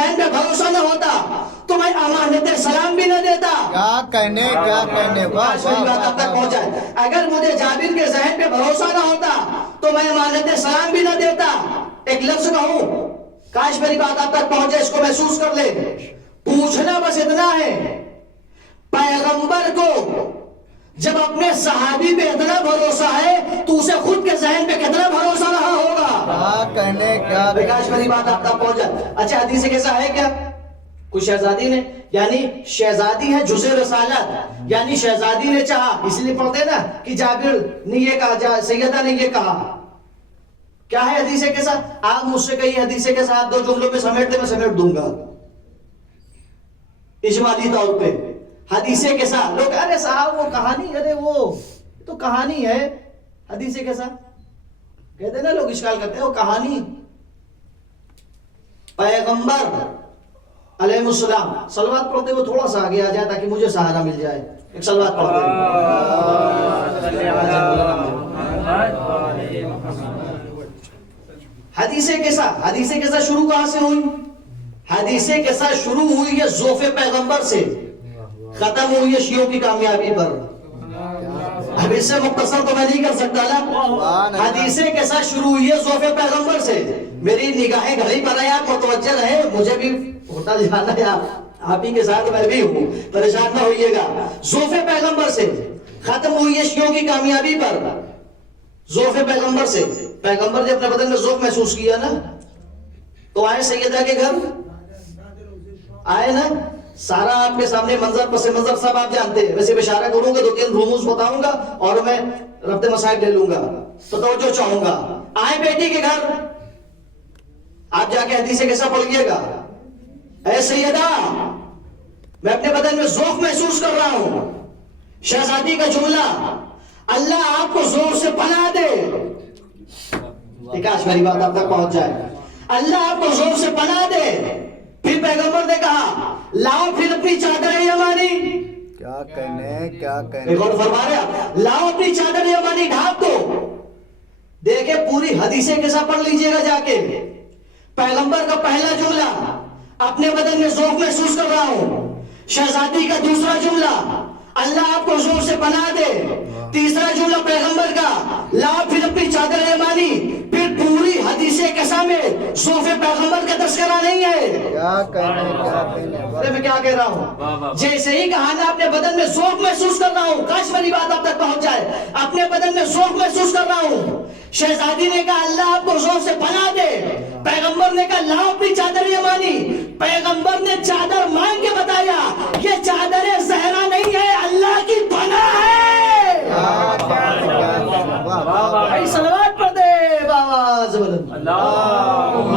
ذہن پہ بھروسہ نہ ہوتا تو میں امانت سلام بھی نہ دیتا. کیا کہنے واہ کاش میری بات اب تک پہنچ جائے. اگر مجھے جابر کے ذہن پہ بھروسہ نہ ہوتا تو میں امانت سلام بھی نہ دیتا. ایک لفظ کہوں, کاش میری بات اب تک پہنچے, اس کو محسوس کر لے. پوچھنا بس اتنا ہے, پیغمبر کو جب اپنے صحابی پہ اتنا بھروسہ ہے تو اسے خود کے ذہن پہ کتنا بھروسہ رہا ہوگا. کیا کہنے کاش میری بات اب تک پہنچ جائے. اچھا حدیث کیسا ہے کیا, کچھ شہزادی نے, یعنی شہزادی ہے جزء رسالت, یعنی شہزادی نے چاہا, اس لیے پڑھتے نا کہ جابر نے یہ کہا, سیدہ نے یہ کہا. کیا ہے حدیث کے ساتھ, آپ مجھ سے کہیے حدیث کے ساتھ 2 جملوں میں سمیٹتے میں سمیٹ دوں گا اجمالی طور پہ. حدیث کے ساتھ لوگ ارے صاحب وہ کہانی, ارے وہ تو کہانی ہے. حدیث کے ساتھ کہتے ہیں نا لوگ, اشکال کرتے ہیں وہ کہانی. پیغمبر علیہ السلام صلوات پڑھتے ہوئے تھوڑا سا آگے آ جائے تاکہ مجھے سہارا مل جائے. ایک صلوات پڑھتے حدیث کے ساتھ شروع کہاں سے ہوئی؟ حدیث کے ساتھ شروع ہوئی ہے ذوف پیغمبر سے, ختم ہوئی ہے شیعوں کی کامیابی پر. اب اس سے مختصر تو میں نہیں کر سکتا نا. حدیث کے ساتھ شروع ہوئی ہے ذوف پیغمبر سے. میری نگاہیں گھڑی پر ہیں, آپ متوجہ رہے, مجھے بھی ہوٹل جانا ہے, آپ ہی کے ساتھ میں بھی ہوں, پریشان نہ ہوئیے گا. ذوف پیغمبر سے ختم ہوئی ہے شیعوں کی کامیابی پر. ذوف پیغمبر سے, پیغمبر نے اپنے بدن میں ذوف محسوس کیا نا تو آئے سیدہ کے گھر, آئے نا. سارا آپ کے سامنے منظر پس منظر سب آپ جانتے ہیں. ویسے اشارہ کروں گا 2-3 رموز بتاؤں گا اور میں ربط مسائل لے لوں گا تو توجہ چاہوں گا. آئے بیٹی کے گھر, آپ جا کے حدیث کیسا پڑھیے گا, اے سیدہ میں اپنے بدن میں ذوف محسوس کر رہا ہوں. شہزادی کا جملہ, اللہ آپ کو زور سے پناہ دے. کاش میری بات آپ تک پہنچ جائے. اللہ آپ کو زور سے پناہ دے. پھر پیغمبر نے کہا لاؤ پھر اپنی چادر یمانی. کیا کہنے ایک اور فرما رہا, لاؤ اپنی چادر یمانی ڈھانپ دو. دیکھیں پوری حدیثیں کے ساتھ پڑھ لیجئے گا جا کے. پیغمبر کا پہلا جملہ, اپنے بدن میں ذوق محسوس کر رہا ہوں. شہزادی کا دوسرا جملہ, اللہ آپ کو زور سے پناہ دے. تیسرا جملہ پیغمبر کا, لاؤ پھر اپنی چادر یمانی. پھر پوری حدیث کیسا میں ذوف پیغمبر کا تذکرہ نہیں ہے. کیا کہنے میں کیا کہہ رہا ہوں, جیسے ہی کہا نا اپنے بدن میں ذوق محسوس کر رہا ہوں, کاش میری بات اب تک پہنچ جائے, اپنے بدن میں ذوق محسوس کر رہا ہوں. شہزادی نے کہا اللہ آپ کو زور سے پناہ دے. پیغمبر نے کہا لاؤ اپنی چادر یمانی. پیغمبر نے چادر مانگ کے بتایا یہ چادر زہرا نہیں ہے, اللہ کی پناہ ہے. بھائی صلوات پڑھ دے باواز بلند. اللہم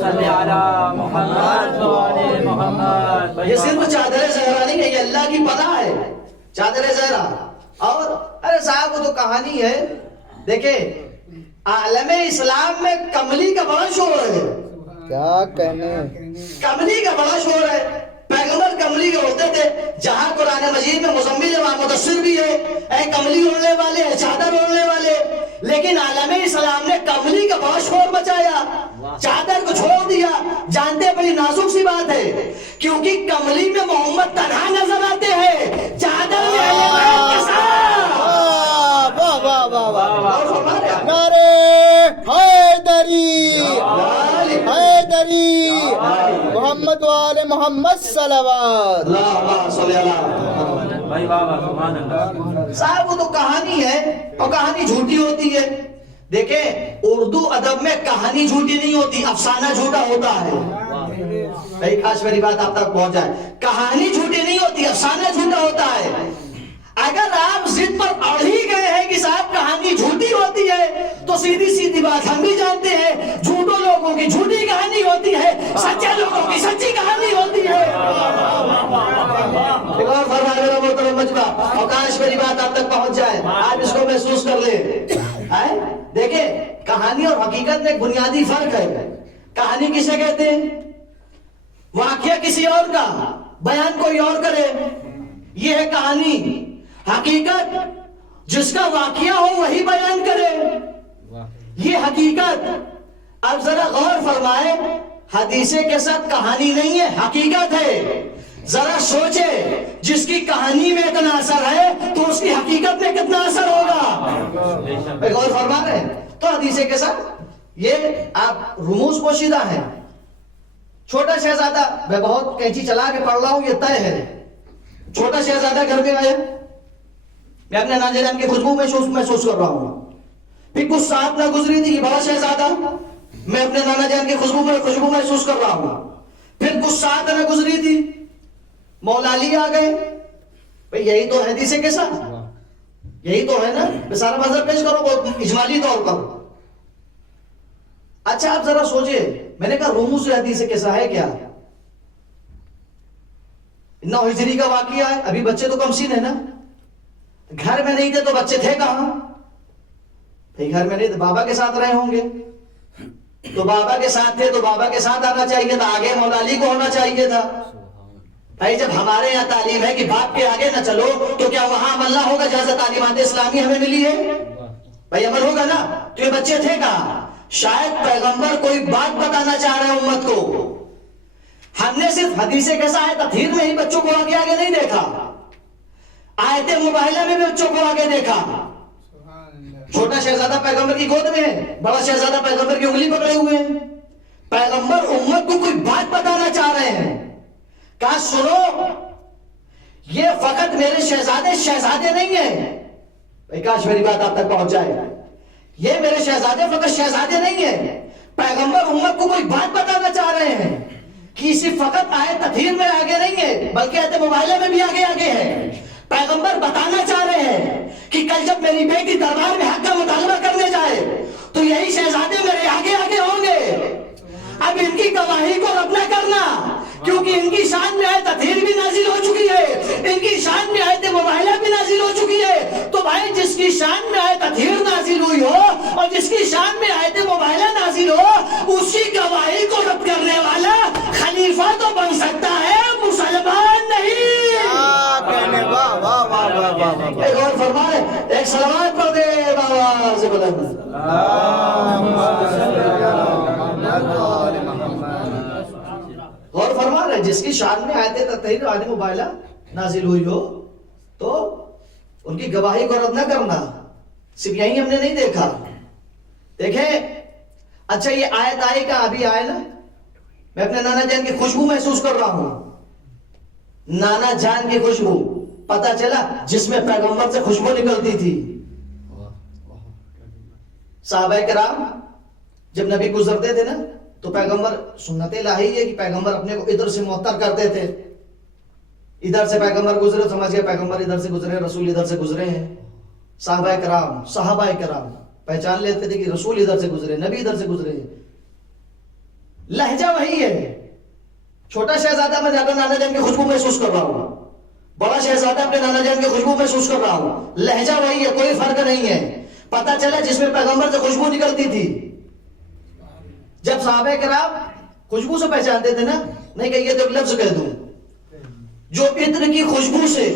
صلی علی محمد و آل محمد. یہ صرف چادر زہرا نہیں ہے, یہ اللہ کی پناہ ہے, چادر زہرا. اور ارے صاحب وہ تو کہانی ہے. دیکھیں عالم اسلام میں کملی کا بڑا شور ہے. کیا کہنے کملی کا بڑا شور ہے. پیغمبر کملی کے ہوتے تھے, جہاں قرآن مجید میں مزمل و مدثر بھی ہے, اے کملی اوڑھنے والے, اے چادر اوڑھنے والے. لیکن عالم اسلام نے کملی کا بڑا شور مچایا, چادر کو چھوڑ دیا. جانتے بڑی نازک سی بات ہے, کیونکہ کملی میں محمد تنہا نظر آتے ہیں, چادر میں اہل بیت کے ساتھ. اور فرما رہے ہیں, نعرے حیدری حیدری محمد و آل محمد صلوات. اللہ صلی اللہ بھائی بابا سبحان اللہ. صاحب وہ تو کہانی ہے اور کہانی جھوٹی ہوتی ہے. دیکھیں اردو ادب میں کہانی جھوٹی نہیں ہوتی, افسانہ جھوٹا ہوتا ہے. بھائی کاش میری بات آپ تک پہنچ جائے. کہانی جھوٹی نہیں ہوتی, افسانہ جھوٹا ہوتا ہے. اگر آپ ضد پر اڑ ہی گئے ہیں کہ صاحب کہانی جھوٹی ہوتی ہے تو سیدھی سیدھی بات ہم بھی جانتے ہیں, جھوٹوں لوگوں کی جھوٹی کہانی ہوتی ہے, سچے لوگوں کی سچی کہانی ہوتی ہے. ایک اور فرما میرا محترم مجمع, اور کاش میری بات آپ تک پہنچ جائے, آپ اس کو محسوس کر لیں. دیکھیں کہانی اور حقیقت میں ایک بنیادی فرق ہے. کہانی کسے کہتے ہیں, واقعہ کسی اور کا, بیان کوئی اور کرے, یہ ہے کہانی. حقیقت جس کا واقعہ ہو وہی بیان کرے, یہ حقیقت. اب ذرا غور فرمائے, حدیثیں کے ساتھ کہانی نہیں ہے، حقیقت ہے. ذرا سوچے جس کی کہانی میں اتنا اثر ہے تو اس کی حقیقت میں کتنا اثر ہوگا. غور فرما رہے ہیں. تو حدیثیں کے ساتھ یہ آپ رموز پوشیدہ ہیں. چھوٹا شہزادہ میں بہت کینچی چلا کے پڑھ رہا ہوں، یہ طے ہے. چھوٹا شہزادہ گھر میں آیا، میں اپنے نانا جان کی خوشبو محسوس کر رہا ہوں. پھر کچھ ساتھ نہ گزری تھی کہ بڑا شہزادہ، میں اپنے نانا جان کی خوشبو محسوس کر رہا ہوں. پھر کچھ ساتھ نہ گزری تھی، مولا علی آ گئے. بھئی یہی تو حدیث کے ساتھ، یہی تو ہے نا. سارا مذہب پیش کرو بہت اجمالی طور پر. اچھا آپ ذرا سوچے، میں نے کہا رموز حدیث کیسا ہے کیا؟ 9 ہجری کا واقعہ ہے. ابھی بچے تو کم سین ہے نا، گھر میں نہیں تھے تو بچے تھے کہاں؟ گھر میں نہیں تھے، بابا کے ساتھ رہے ہوں گے. تو بابا کے ساتھ تھے تو بابا کے ساتھ آنا چاہیے تھا، آگے مولا علی کو ہونا چاہیے تھا. بھائی جب ہمارے یہاں تعلیم ہے کہ باپ کے آگے نہ چلو تو کیا وہاں عمل نہ ہوگا؟ جہاں تعلیمات اسلامی ہمیں ملی ہے بھائی عمل ہوگا نا. تو یہ بچے تھے کہاں؟ شاید پیغمبر کوئی بات بتانا چاہ رہے ہیں امت کو. ہم نے صرف حدیث کیسا ہے تطہیر میں ہی بچوں کو آگے نہیں دیکھا، آیت مباہلہ میں بھی بچوں کو آگے دیکھا. چھوٹا شہزادہ پیغمبر کی گود میں ہے، بڑا شہزادہ پیغمبر کی انگلی پکڑے ہوئے ہیں. پیغمبر امت کو کوئی بات بتانا چاہ رہے ہیں. کہا سنو، یہ فقط میرے شہزادے نہیں ہیں. کاش میری بات آپ تک پہنچ جائے. یہ میرے شہزادے فقط شہزادے نہیں ہیں. پیغمبر امت کو کوئی بات بتانا چاہ رہے ہیں کہ صرف فقط آیت تطہیر میں آگے نہیں ہے بلکہ آیت مباہلہ میں بھی آگے ہے. پیغمبر بتانا چاہ رہے ہیں کہ کل جب میری بیٹی دربار میں حق کا مطالبہ کرنے جائے تو یہی شہزادے میرے آگے ہوں گے. اب ان کی گواہی کو رد نہ کرنا، کیونکہ ان کی شان میں آیت تطہیر بھی نازل ہو چکی ہے، ان کی شان میں آیت مباہلہ بھی نازل ہو چکی ہے. تو بھائی جس کی شان میں آیت تطہیر نازل ہوئی ہو اور جس کی شان میں آیت مباہلہ نازل ہو، اسی گواہی کو رد کرنے والا خلیفہ تو بن سکتا ہے، مسلمان نہیں. ایک اور فرمائے، ایک صلوات پڑھ دے بابا سے بلند. اور فرما رہے جس کی شان میں آیت تطہیر آیت مباہلہ نازل ہوئی ہو تو ان کی گواہی کو رد نہ کرنا. صرف یہی ہم نے نہیں دیکھا. دیکھیں اچھا یہ آیت آئی کا ابھی آئے نا، میں اپنے نانا جان کی خوشبو محسوس کر رہا ہوں. نانا جان کی خوشبو، پتا چلا جس میں پیغمبر سے خوشبو نکلتی تھی. صحابہ کرام جب نبی گزرتے تھے نا تو پیغمبر، سنت الہی ہے کہ پیغمبر اپنے کو ادھر سے معطر کرتے تھے. ادھر سے پیغمبر گزرے، سمجھ گئے پیغمبر ادھر سے گزرے، رسول ادھر سے گزرے ہیں. صحابہ کرام پہچان لیتے تھے کہ رسول ادھر سے گزرے، نبی ادھر سے گزرے. لہجہ وہی ہے. چھوٹا شہزادہ میں اپنے نانا جان کی خوشبو محسوس کر رہا ہوں، بڑا شہزادہ اپنے نانا جان کی خوشبو محسوس کر رہا ہوں. لہجہ وہی ہے، کوئی فرق نہیں ہے. پتا چلا جس میں پیغمبر سے خوشبو نکلتی تھی. جب صحابہ کرام خوشبو سے پہچانتے تھے نا، نہیں کہیے تو ایک لفظ کہہ دوں، جو عطر کی خوشبو سے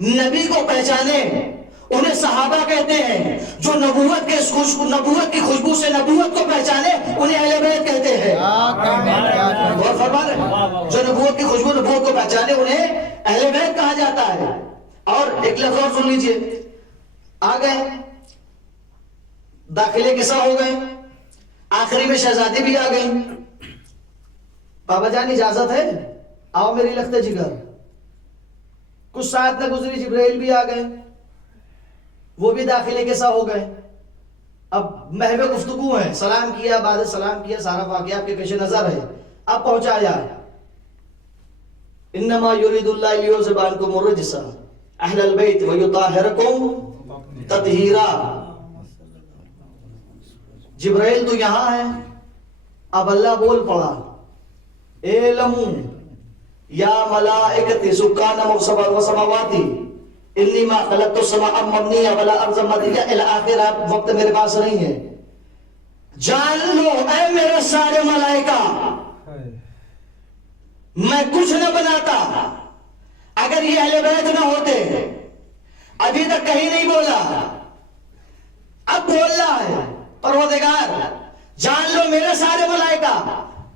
نبی کو پہچانے انہیں صحابہ کہتے ہیں. جو نبوت کی خوشبو سے نبوت کو پہچانے انہیں اہل بیت کہتے ہیں. غور فرما رہے، جو نبوت کی خوشبو نبوت کو پہچانے انہیں اہل بیت کہا جاتا ہے. اور ایک لفظ اور سن لیجئے، آ گئے داخلے کے ساتھ ہو گئے، آخری میں شہزادی بھی آ گئی. بابا جان اجازت ہے، آؤ میری لخت جگر. کچھ ساعت نہ گزری جبرائیل بھی آ گئے، وہ بھی داخلے کے ساتھ ہو گئے. اب محو گفتگو ہے، سلام کیا، بعد سلام کیا، سارا واقعہ آپ کے پیش نظر ہے. اب پہنچایا، انما یرید اللہ لیذھب عنکم الرجس اہل البیت ویطہرکم تطہیرا. جبرائیل تو یہاں ہے. اب اللہ بول پڑا، اعلموا یا ملائکتی سکان السماواتی انی ما خلقت السماء مبنیہ ولا ارض مبنیہ الی آخر. آپ وقت میرے پاس نہیں ہے. جان لو اے میرے سارے ملائکہ، میں کچھ نہ بناتا اگر یہ اہل بیت نہ ہوتے. ابھی تک کہیں نہیں بولا، اب بول رہا ہے. پروردگار جان لو میرے سارے ملائکہ،